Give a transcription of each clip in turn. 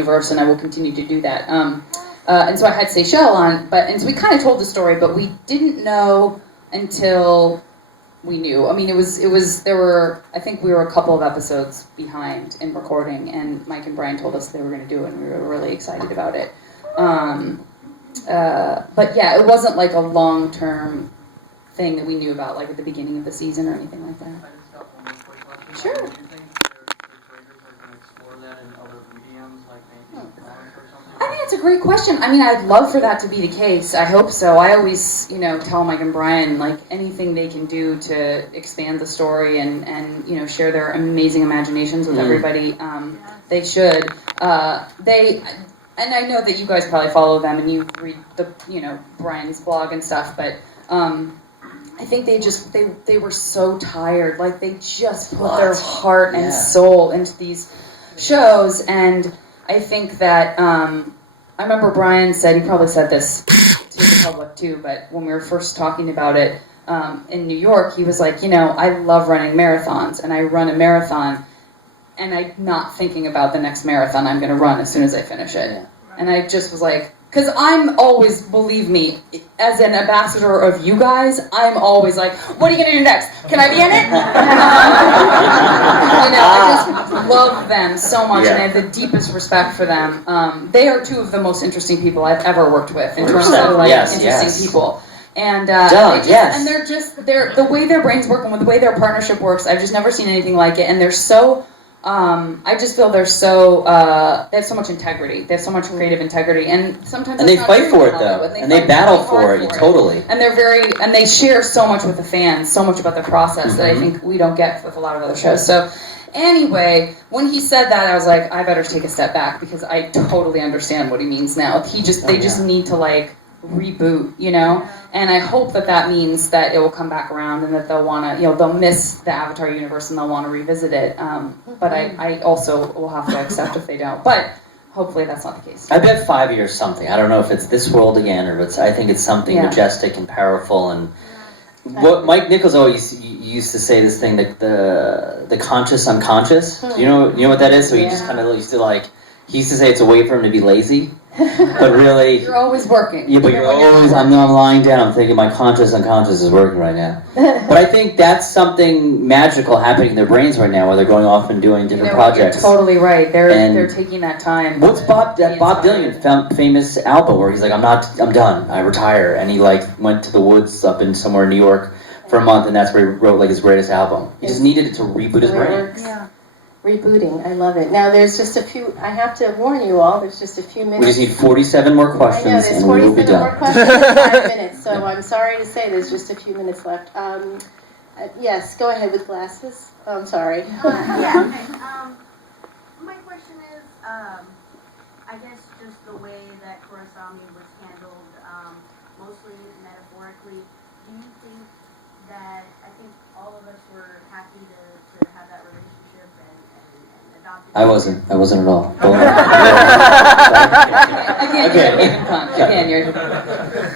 universe, and I will continue to do that. And so I had Seychelles on, and so we kind of told the story, but we didn't know until we knew. I mean, I think we were a couple of episodes behind in recording, and Mike and Brian told us they were going to do it, and we were really excited about it. But yeah, it wasn't like a long-term thing that we knew about, like at the beginning of the season or anything like that. I just got one more quick question. Sure. Do you think their creators are going to explore that in other mediums, like maybe comics or something? I think it's a great question. I mean, I'd love for that to be the case. I hope so. I always, tell Mike and Brian, like, anything they can do to expand the story and share their amazing imaginations with everybody, they should. And I know that you guys probably follow them and you read Brian's blog and stuff, but I think they were so tired. Like, they just put their heart and soul into these shows, and I think that, I remember Brian said, he probably said this to the public too, but when we were first talking about it in New York, he was like, I love running marathons, and I run a marathon, and I'm not thinking about the next marathon I'm going to run as soon as I finish it. Yeah. And I just was like, because I'm always, believe me, as an ambassador of you guys, I'm always like, what are you going to do next? Can I be in it? I just love them so much, and I have the deepest respect for them. They are two of the most interesting people I've ever worked with in terms of interesting people. And they're the way their brains work and the way their partnership works, I've just never seen anything like it. And they're so I just feel they're so they have so much integrity. They have so much creative integrity, and sometimes they fight for it though, and they battle for it totally. And they share so much with the fans, so much about their process that I think we don't get with a lot of other shows. So anyway, when he said that, I was like, I better take a step back because I totally understand what he means now. They just need to like reboot, and I hope that means that it will come back around and that they'll want to, they'll miss the Avatar universe and they'll want to revisit it. But I also will have to accept if they don't. But hopefully that's not the case. I bet 5 years something. I don't know if it's this world again or I think it's something majestic and powerful. And what Mike Nichols always used to say, this thing, the conscious unconscious. You know what that is? So he just kind of used to he used to say it's a way for him to be lazy. But really, you're always working. Yeah, but you're always. I'm lying down. I'm thinking my conscious unconscious is working right now. But I think that's something magical happening in their brains right now, where they're going off and doing different projects. You're totally right. They're taking that time. What's Bob Dylan famous album where he's like, I'm done. I retire, and he went to the woods up in somewhere in New York for a month, and that's where he wrote his greatest album. He just needed it to reboot his brain. Yeah. Rebooting, I love it. Now there's just a few, I have to warn you all, there's just a few minutes. We just need 47 more questions and we will be done. More questions in 5 minutes, so I'm sorry to say there's just a few minutes left. Yes, go ahead with glasses. I'm sorry. My question is, I guess just the way that Kurosami was handled, mostly metaphorically, do you think that, I think all of us were happy to have that relationship and adopt it? I wasn't at all. Again,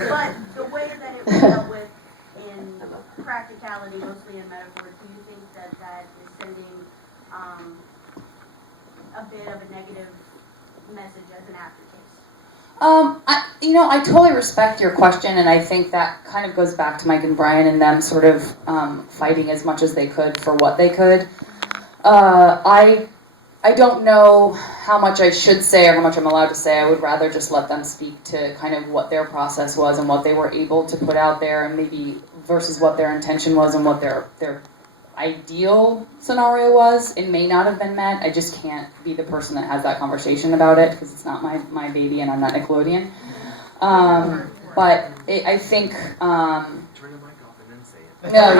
But the way that it was dealt with in practicality, mostly in metaphor, do you think that is sending a bit of a negative message as an aftertaste? I totally respect your question, and I think that kind of goes back to Mike and Brian and them sort of fighting as much as they could for what they could. I don't know how much I should say or how much I'm allowed to say. I would rather just let them speak to kind of what their process was and what they were able to put out there, and maybe versus what their intention was and what their ideal scenario was. It may not have been met. I just can't be the person that has that conversation about it because it's not my baby and I'm not Nickelodeon. But I think... Turn the mic off and then say it. No,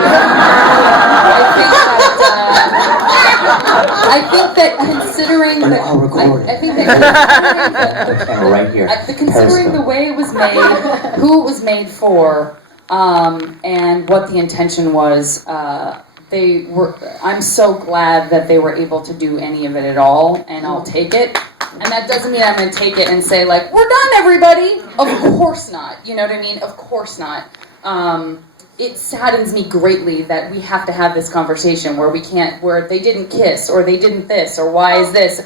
I think that considering considering the way it was made, who it was made for, and what the intention was, I'm so glad that they were able to do any of it at all, and I'll take it. And that doesn't mean I'm going to take it and say, we're done, everybody! Of course not. You know what I mean? Of course not. it saddens me greatly that we have to have this conversation where where they didn't kiss, or they didn't this, or why is this?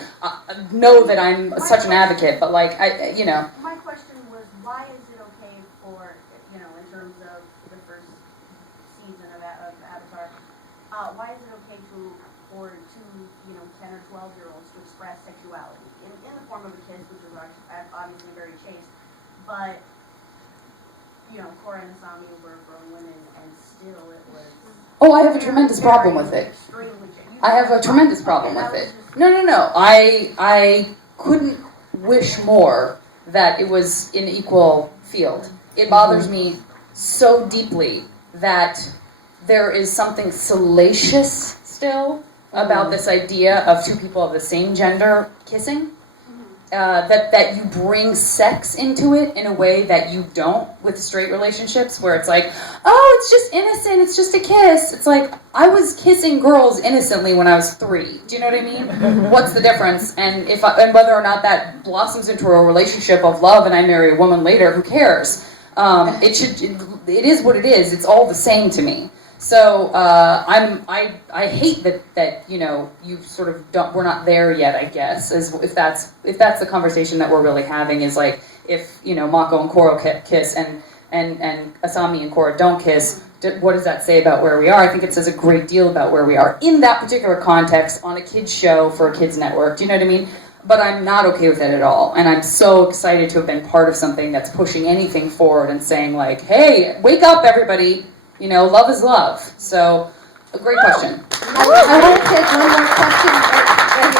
Know that I'm such an advocate, but like, My question was, why is it okay for, in terms of the first season of Avatar, why is it okay for two, 10 or 12-year-olds to express sexuality in the form of a kiss, which is obviously very chaste, but, Korra and Asami were grown women, and still it was... Oh, I have a tremendous problem with it. I have a tremendous problem with it. No. I couldn't wish more that it was an equal field. It bothers me so deeply that there is something salacious still about this idea of two people of the same gender kissing. That you bring sex into it in a way that you don't with straight relationships, where it's like, oh, it's just innocent, it's just a kiss. It's like, I was kissing girls innocently when I was 3. Do you know what I mean? What's the difference? And and whether or not that blossoms into a relationship of love and I marry a woman later, who cares? It is what it is. It's all the same to me. So I hate that you sort of don't, we're not there yet, I guess, as if that's the conversation that we're really having, is like, if Mako and Korra kiss and Asami and Korra don't kiss, what does that say about where we are? I think it says a great deal about where we are in that particular context on a kids show for a kids network. Do you know what I mean? But I'm not okay with it at all, and I'm so excited to have been part of something that's pushing anything forward and saying like, hey, wake up, everybody. Love is love. So, a great question. I want to take one more question right here.